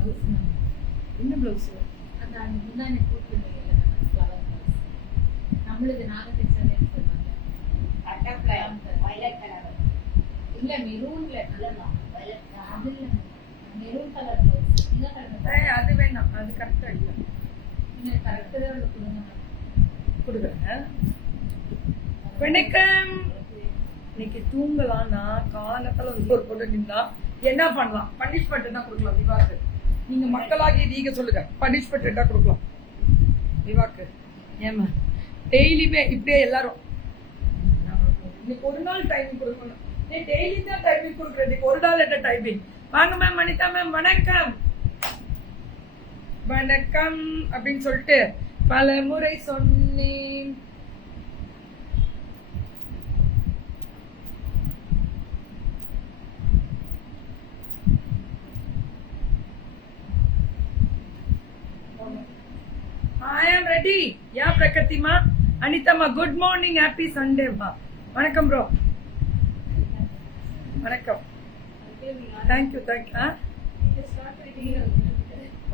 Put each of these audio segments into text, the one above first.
என்ன பிளவுஸ்? அந்த முந்தானி போட்டுருந்தீங்கல்ல ஃப்ளவர் பிளவுஸ். நம்மளுக்கு நாங்க தைச்சதே சொன்னாங்க. Butterfly violet colour. இல்ல மெரூன்ல இல்லம்மா வயலட் அது இல்ல மெரூன் கலர் பிளவுஸ். இந்த கலர் அது வேண்டாம், அது கரெக்டா இல்ல. நீங்க கரெக்டா தான் கொடுங்க. கொடுக்குறேன். வணக்கம். இன்னைக்கு தூங்கலாம்னா காலத்துல ஒரு போட்டு நின்னா என்ன பண்ணலாம்? பனிஷ்மெண்ட் என்ன கொடுக்கலாம் விவாக்கு? நீங்க மக்களாகி நீங்க சொல்லுங்க, பனிஷ்மெண்ட் என்ன கொடுக்கலாம் விவாக்கு? ஏமா டெய்லியுமே இப்படியே எல்லாரும் இன்னைக்கு ஒரு நாள் டைமிங் கொடுக்கணும். நீ டெய்லி தான் டைமிங் கொடுக்குற, இன்னைக்கு ஒரு நாள் என்ன டைமிங்? வாங்க மேம், வனிதா மேம், வணக்கம் வணக்கம் அப்படின்னு சொல்லிட்டு பல முறை சொன்னேன். I am ready. Yeah, Prakatima. Anita ma, good morning. Happy Sunday ma. Vanakkam bro. Vanakkam. Thank you.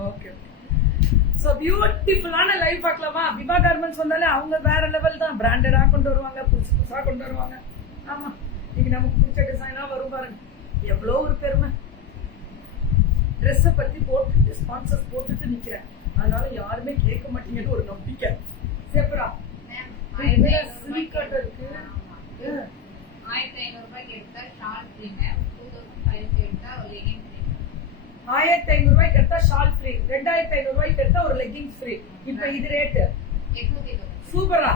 Okay. So beautiful ஆன லைஃப் பார்க்கலாமா? விபா கார்மெண்ட்ஸ் வந்தாலே அவங்க வேற லெவல் தான். பிராண்டடா கொண்டு வருவாங்க, புதுசா கொண்டு வருவாங்க. ஆமா, இன்னைக்கு நமக்கு பிடிச்ச டிசைனா வரும் பாருங்க. எவ்வளோ ஒரு பெருமை. ட்ரெஸ்ஸை பத்தி போட்டு ஸ்பான்சர்ஸ் போட்டுட்டு நிக்கிறேன், அதனால யாருமே கேட்க மாட்டீங்கன்னு ஒரு நம்பிக்கை. சேப்பரா சிலிக்காட்ட இருக்கு. 1500 ரூபாய்க்கு எடுத்தா ஷால் ஃப்ரீ மேம். 2500 எடுத்தா ஒரு லெகிங் ஃப்ரீ. 1500 ரூபாய்க்கு எடுத்தா ஷால் ஃப்ரீ, 2500 ரூபாய்க்கு எடுத்தா ஒரு லெகிங்ஸ் ஃப்ரீ. இப்ப இது ரேட் 820. சூப்பரா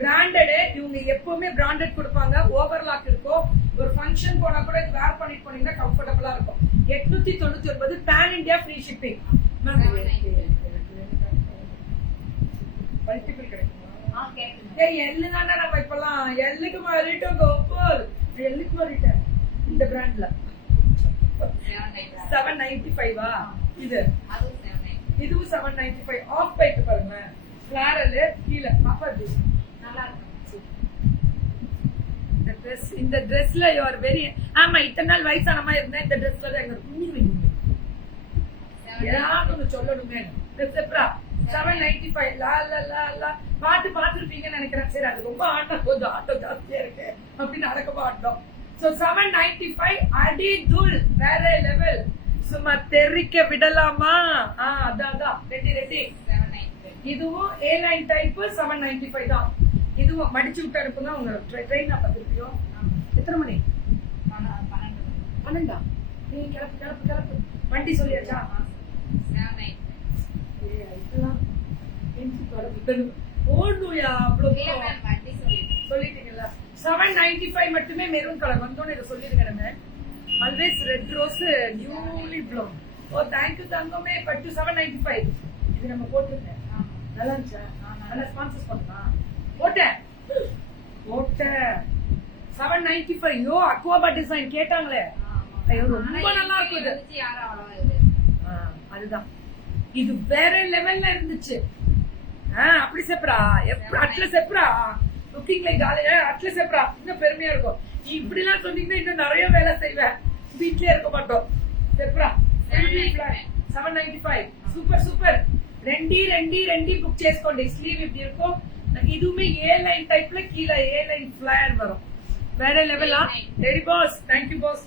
பிராண்டட். இவங்க எப்பவுமே பிராண்டட் கொடுப்பாங்க. ஓவர்லாக் இருக்கும். ஒரு ஃபங்க்ஷன் போனா கூட இது வேர் பண்ணிட்டு போனீங்கன்னா கம்ஃபர்டபுளா இருக்கும். 899 pan India free shipping. Multiple கிடைக்குமா? எல்லுதானே நம்ம இப்பெல்லாம் எல்லுக்கு மாறிட்டோம். கோபால் எல்லுக்கு மாறிட்டேன். இந்த பிராண்ட்ல 795 இது இதுவும் 795. ஆஃப் பைட் பாருங்க, ஃபிளாரல் கீழ ஆஃபர். நல்லா இருக்கு. இந்த ட்ரெஸ்ல யூ ஆர் வெரி. ஆமா, இத்தனை நாள் வயசானமா இருந்தேன். இந்த ட்ரெஸ்ல எங்க குഞ്ഞി வைங்க ஏதாவது ஒண்ணு சொல்லணுமே. 795. பாட்டு பார்த்துருப்பீங்கன்னு நினைக்கிறேன். சரி, அது ரொம்ப ஆட்டம், கொஞ்சம் ஆட்டம் ஜாஸ்தியா இருக்கு அப்படின்னு அடக்கமா ஆட்டோம். சோ 795 அடி தூள் வேற லெவல். சும்மா தெரிக்க விடலாமா? அதான் ரெடி. 795. இதுவும் A9 டைப் 795 தான். இதுவும் மடிச்சு விட்டு அனுப்புங்க. உங்க ட்ரெயின் பார்த்துருப்பியோ? எத்தனை மணி? 12. நீ கிளப்பு. வண்டி சொல்லியாச்சா? 795. சொல்லிட்டீங்களா? 795 மட்டுமே. மெரூன் கலர் வந்தோன்னு இதை சொல்லிருங்க. நம்ம always red rose newly blown. Oh thank you தங்கமே. பட்டு 795 இது நம்ம போட்டுருந்தேன். நல்லா இருந்துச்சா? நல்லா ஸ்பான்சர்ஸ் பண்ணலாம். போட்டேன் 795. யோ அக்வாபா டிசைன் கேட்டாங்களே. ஐயோ ரொம்ப நல்லா இருக்குது. அதுதான் இது வேற லெவல்ல இருந்துச்சு. அப்படி செப்ரா அட்ல செப்ரா லுக்கிங் லைக் அட்ல செப்ரா இன்னும் பெருமையா இருக்கும். இப்படி எல்லாம் சொன்னீங்கன்னா இன்னும் நிறைய வேலை செய்வேன், வீட்லயே இருக்க மாட்டோம். செப்ரா 795 சூப்பர். ரெண்டி புக் చేసుకోండి. ஸ்லீவ் இப்படி இருக்கும். இதுவுமே A9 டைப்ல கீழே A9 ஃபிளேர் வரும். வேற லெவலா? Ready boss. Thank you boss.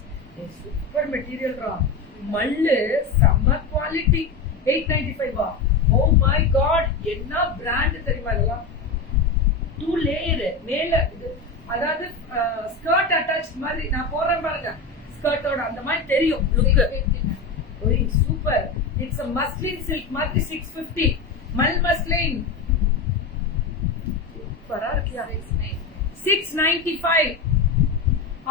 Super material ரா. மல்லு செம்ம குவாலிட்டி. 895. ஓ மை காட், என்ன பிராண்ட் தெரியுமா இதெல்லாம்? 2 லேயர் மேல இது, அதாவது ஸ்கர்ட் அட்டாச் மாதிரி. நான் போறேன் பாருங்க ஸ்கர்ட்டோட, அந்த மாதிரி தெரியும் லுக். ஓய் super. It's a muslin silk மாதிரி 650. மல் மஸ்லின் சூப்பரா இருக்கியா? 695.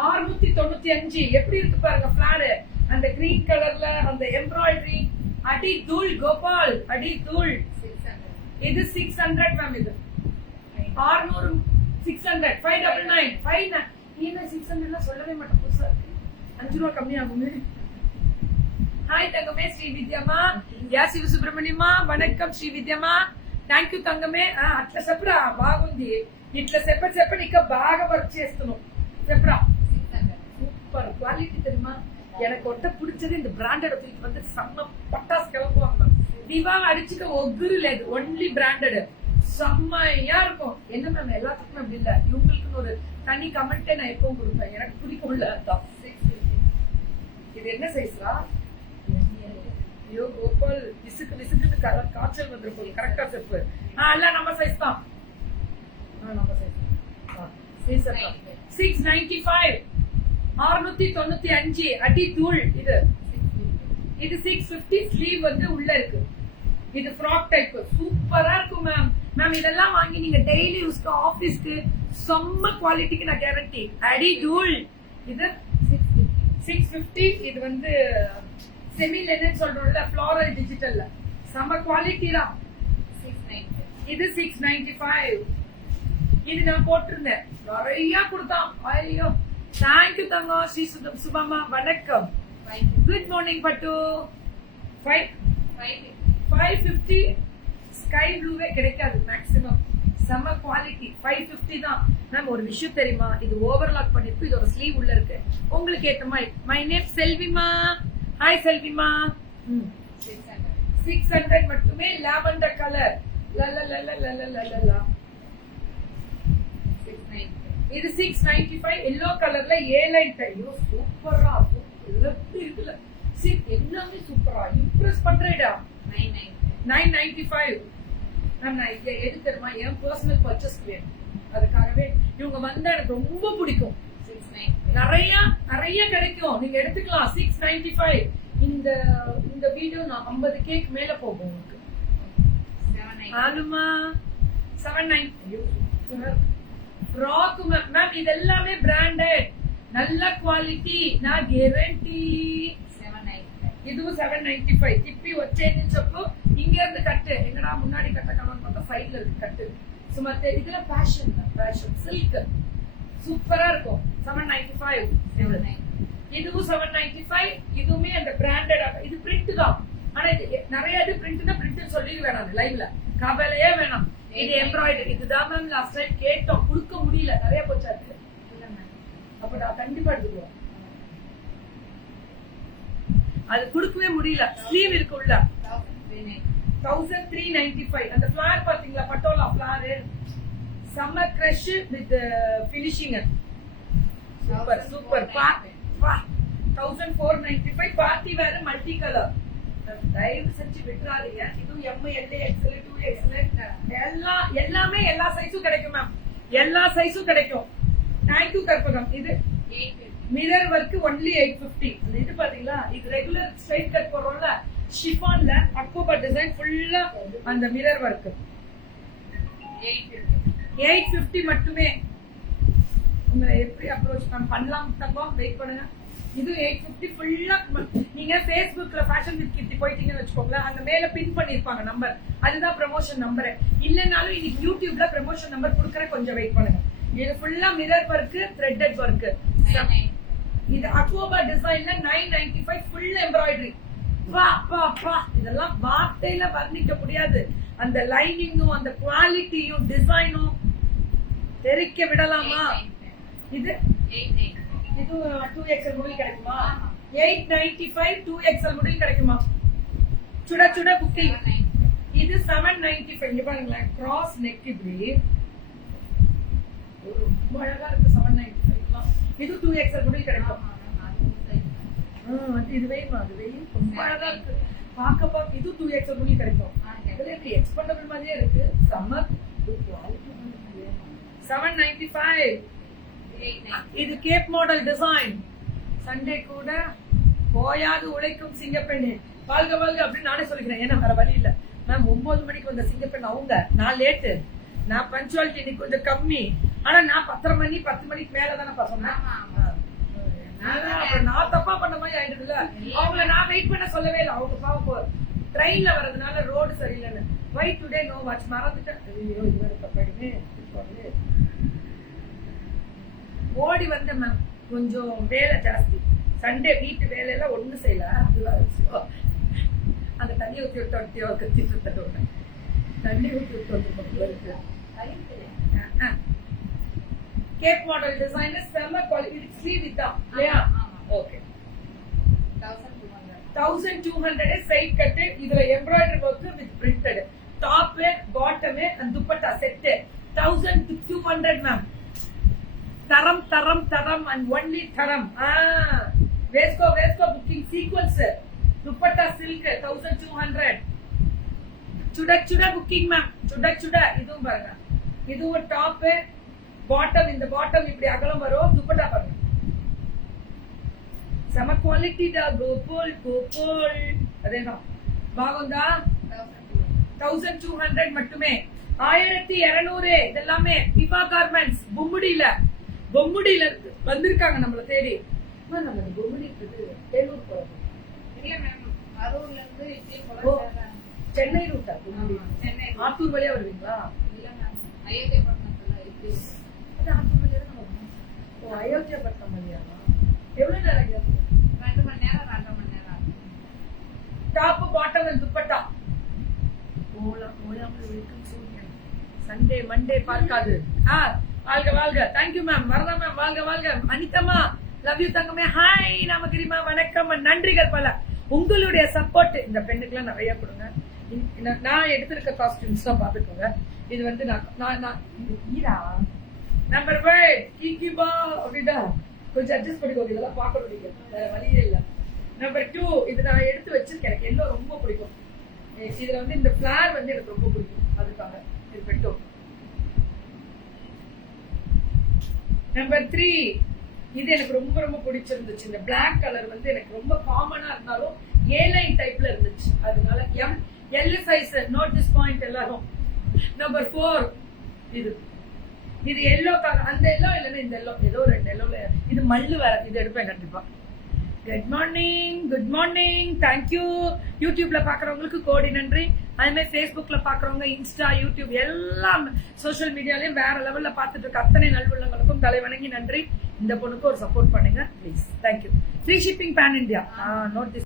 695. எப்படி இருக்கு பாருங்க ஃபிளார். அந்த கிரீன் கலர்ல அந்த எம்ப்ராய்டரி. அடி தூள் கோபால், அடி தூள். இது 600 மேம். இது 600 600 599 5. நீ 600 சொல்லவே மாட்டேன். புதுசா இருக்கு. 5 ரூபா கம்மி ஆகுமே. ஹாய் தங்கமே. ஸ்ரீ வித்யாமா. யா சிவ சுப்பிரமணியமா. வணக்கம் ஸ்ரீ வித்யாமா. థ్యాంక్ యూ தங்கமே. అట్లా చెప్పరా, బాగుంది. ఇట్లా చెప్ప నీకు బాగా వర్క్ చేస్తున్నావు. చెప్పరా. சூப்பர் குவாலிட்டி தெரியுமா? எனக்கு ஒட்ட பிடிச்சது இந்த பிராண்டட் வந்து செம்ம பட்டாஸ் கிளம்புவாங்க மேம். திவா அடிச்சுக்க ஒகுரு இல்ல, இது ஒன்லி பிராண்டட், செம்மையா இருக்கும். என்ன மேம் எல்லாத்துக்குமே அப்படி இல்ல, இவங்களுக்குன்னு ஒரு தனி கமெண்ட்டே நான் எப்பவும் கொடுப்பேன், எனக்கு பிடிக்கும்ல அதான். இது என்ன சைஸ்ரா? ஐயோ கோபால், விசுக்குன்னு காய்ச்சல் வந்துருக்கும். கரெக்டா செப்பு எல்லாம் நம்ம சைஸ் தான், நம்ம சைஸ் 695, 695 அடி தூள். இது 650. ஸ்லீவ் வந்து உள்ள இருக்கு. இது ஃப்ராக் டைப், சூப்பரா இருக்கும் மேம். மேம் இதெல்லாம் வாங்கி நீங்க டெய்லி யூஸ்க்கு, ஆபீஸ்க்கு செம்ம குவாலிட்டிக்கு நான் கேரண்டி. அடி தூள். இது 650. இது வந்து செமி லெனன் சொல்றோம்ல, ஃப்ளோரல் டிஜிட்டல்ல, செம்ம குவாலிட்டி தான். இது 695. இது நான் போட்டிருந்தேன், நிறைய கொடுத்தான். ஐயோ தேங்க்யூ தங்கம். ஸ்ரீ சுபமா வணக்கம், குட் மார்னிங் பட்டு. 550. ஸ்கை ப்ளூவே கிடைக்காது மேக்ஸிமம், செம்ம குவாலிட்டி. 550 தான் மேம். ஒரு விஷயம் தெரியுமா, இது ஓவர்லாக் பண்ணிருக்கு, இது ஒரு ஸ்லீவ் உள்ள இருக்கு, உங்களுக்கு ஏத்த மாதிரி. மை நேம் செல்விமா. ஹாய் செல்விமா. 600 மட்டுமே. Lavender colour. இது 695. எல்லோ கலர்ல A-லைன் டைப். சூப்பரா இருக்குல்ல, எல்லாமே சூப்பரா இம்ப்ரெஸ் பண்றேடா. 995. நான் எது தெரியுமா, என் பர்சனல் பர்ச்சேஸ் வேணும், அதுக்காகவே இவங்க வந்தா எனக்கு ரொம்ப பிடிக்கும். நிறைய கிடைக்கும், நீங்க எடுத்துக்கலாம். 695. இந்த வீடியோ நான் 50 கேக் மேல போகும் உங்களுக்கு. ஆலுமா 790. ஃப்ராக் மேம், இது எல்லாமே பிராண்டட், நல்ல குவாலிட்டி, நான் கேரண்டி. இதுவும் 795. திப்பி வச்சேன்னு சொல்லு, இங்க இருந்து கட்டு. எங்கடா முன்னாடி கட்டணும் பார்த்தா சைட்ல இருக்கு கட்டு. சும்மா இதுல பேஷன் சில்க் சூப்பரா இருக்கும். 795. இதுவும் 795. இதுவுமே அந்த பிராண்டட். இது பிரிண்ட் தான், ஆனா இது நிறைய இது பிரிண்ட் தான். பிரிண்ட் சொல்லி வேணாம் லைவ்ல, கவலையே வேணாம். இது எம்ப்ராய்டரி. இதுதான் மேம் லாஸ்ட் டைம் கேட்டோம், கொடுக்க முடியல, நிறைய போச்சாச்சு. அப்ப நான் கண்டிப்பா எடுத்துக்குவோம், அது கொடுக்கவே முடியல. ஸ்லீவ் இருக்கு உள்ள. 1395. அந்த ஃபிளார் பாத்தீங்களா, patola flower, summer crush with finishing. Super. 1495. Party வேற மல்டி கலர். தயவு செஞ்சு விட்டுறாதீங்க. இதுவும் ML, XL, 2XL எல்லாமே எல்லா சைஸும் கிடைக்கும் மேம், எல்லா சைஸும் கிடைக்கும். தேங்க்யூ கற்பகம். இது மிரர் ஒர்க் ஒன்லி 850. இது பாத்தீங்களா, இது ரெகுலர் ஸ்ட்ரைட் கட் போடுறோம்ல, ஷிஃபான்ல அக்டோபர் டிசைன் ஃபுல்லா அந்த மிரர் ஒர்க். 850 மட்டுமே. உங்களை எப்படி அப்ரோச் பண்ணலாம் தங்கம், வெயிட் பண்ணுங்க. இது 850 ஃபுல்லா. நீங்க Facebookல ஃபேஷன் வித் கீர்த்தி போயிட்டீங்கன்னு வச்சுக்கோங்களேன், அங்க மேல பின் பண்ணிருப்பாங்க நம்பர், அதுதான் ப்ரமோஷன் நம்பர். இல்லனாலும் இன்னைக்கு யூடியூப்ல ப்ரமோஷன் நம்பர் கொடுக்கறேன், கொஞ்சம் வெயிட் பண்ணுங்க. இது ஃபுல்லா மிரர் ஒர்க், த்ரெட்டட் ஒர்க். இது அக்டோபர் டிசைன்ல 995. Full embroidery. இதெல்லாம் வார்த்தையில வர்ணிக்க முடியாது. அந்த லைனிங்கும் அந்த குவாலிட்டியும் டிசைனும் தெரிக்க விடலாமா? இது 2XL முடில் கிடைக்குமா? 895. 2XL முடில் கிடைக்குமா? சுட சுட புக்கிங். இது 795. இங்க பாருங்களேன், கிராஸ் நெக். இப்படி ரொம்ப அழகா இருக்கு. 795. இது 2XL முடில் கிடைக்கும். இது வேணுமா? அது வேணும், ரொம்ப அழகா இருக்கு பாக்க. இது 2XL முடில் கிடைக்கும். இதுல எப்படி எக்ஸ்பெண்டபிள் மாதிரியே இருக்கு. சம்மர் 795. இது கேப் மாடல் டிசைன். சண்டே கூட போயாது உழைக்கும் சிங்கப்பெண்ணு வாழ்க வாழ்க அப்படின்னு நானே சொல்லிக்கிறேன். ஏன்னா வேற வழி இல்ல மேம். 9 மணிக்கு வந்த சிங்கப்பெண் அவங்க, நான் லேட்டு, நான் பஞ்சுவாலிட்டி இன்னைக்கு கொஞ்சம் கம்மி. ஆனா நான் 10:30 மணி 10 மணிக்கு மேலதானே சொன்னேன். நான் தப்பா பண்ண மாதிரி ஆயிடுதுல. அவங்கள நான் வெயிட் பண்ண சொல்லவே இல்லை. அவங்க பாவம் ட்ரெயின்ல வர்றதுனால ரோடு சரியில்லைன்னு. வை டுடே நோ வாட்ச் மறந்துட்டேன். ஐயோ இது தப்பாயிடுமே. ஓடி வந்தேன் மேம், கொஞ்சம் வேலை ஜாஸ்தி. சண்டே வீட்டு வேலையெல்லாம் ஒண்ணு செய்யல. அந்த தண்ணி ஊற்றி விட்டு தண்ணி ஊற்றி விட்டு கேப் மாடல் டிசைன் செம்ம குவாலிட்டி. ஸ்லீவ் இதா இல்லையா? ஓகே. 1200 சைட் கட்டு, இதுல embroidery work with printed, top bottom and dupatta set 1200 ma'am. தரம் தரம் தரம் அண்ட் ஒன்லி தரம். வேஸ்கோ புக்கிங் சீக்வன்ஸ் துப்பட்டா சில்க் 1200. சுட புக்கிங் மேம், சுட இதுவும் பாருங்க, இதுவும் டாப் பாட்டம், இந்த பாட்டம் இப்படி அகலம் வரும், துப்பட்டா பாருங்க செம குவாலிட்டி டா. கோபோல் அதேதான் பாகுந்தா 1200 மட்டுமே. 1200 இதெல்லாமே பிவா கார்மெண்ட்ஸ் பொம்முடியில இருக்கு வந்திருக்காங்க நம்மள தேடி. நம்ம பொம்முடி இருக்குது தேனூர் போறது இல்ல மேம், அரூர்ல இருந்து இப்படி ஓ, போறாங்க. சென்னை ரூட்டா பொம்முடி? சென்னை ஆத்தூர் வழியா வருவீங்களா? இல்ல மேம், அயோத்தியா பட்டணத்துல இப்படி அது ஆத்தூர் வழியா தான் வரும். ஓ, அயோத்தியா பட்டம் வழியா? எவ்வளவு நேரம் இங்க இருக்கு? 2 மணி நேரம் 2.5 மணி நேரம். Top bottom and dupatta. ஓயாமல் இருக்கும் சூரியன் சண்டே மண்டே பார்க்காது. வாழ்க தேங்க்யூ மேம். வரதா மேம், வாழ்க. அனிதம்மா லவ் யூ தங்கமே. ஹாய் நமகிரிமா, வணக்கம், நன்றிகள் பல. உங்களுடைய சப்போர்ட் இந்த பெண்ணுக்குலாம் நிறைய கொடுங்க. நான் எடுத்திருக்க காஸ்டியூம்ஸ் தான் பாத்துக்கோங்க. இது வந்து நான் ஈரா நம்பர் 5 கிகிபா அப்படிடா, கொஞ்சம் அட்ஜஸ்ட் பண்ணிக்கோங்க. இதெல்லாம் பார்க்க முடியும், வேற வழியே இல்ல. நம்பர் 2 இது நான் எடுத்து வச்சிருக்கேன், எனக்கு எல்லோ ரொம்ப பிடிக்கும். இதுல வந்து இந்த ஃபிளார் வந்து எனக்கு ரொம்ப பிடிக்கும், அதுக்காக இது பெட்டோம். நம்பர் 3 இது எனக்கு ரொம்ப பிடிச்சிருந்துச்சு. இந்த பிளாக் கலர் வந்து எனக்கு ரொம்ப காமனா இருந்தாலும் ஏலைன் டைப்ல இருந்துச்சு, அதனால L size note this point எல்லாரும். நம்பர் 4 இது எல்லோ கலர், அந்த எல்லோ இல்லைன்னா இந்த எல்லோ, ஏதோ 2 எல்லோல இது மல்லு வேற, இது எடுப்பேன் கண்டிப்பா. Good morning thank you. யூடியூப்ல பாக்குறவங்களுக்கு கோடி நன்றி. அதே மாதிரி ஃபேஸ்புக்ல பாக்குறவங்க, இன்ஸ்டா, யூடியூப் எல்லாம் சோசியல் மீடியாலயும் வேற லெவல்ல பாத்துட்டு இருக்க அத்தனை நல்வுள்ளங்களுக்கும் தலை வணங்கி நன்றி. இந்த பொண்ணுக்கு ஒரு சப்போர்ட் பண்ணுங்க please. Thank you. Free shipping pan India. Note this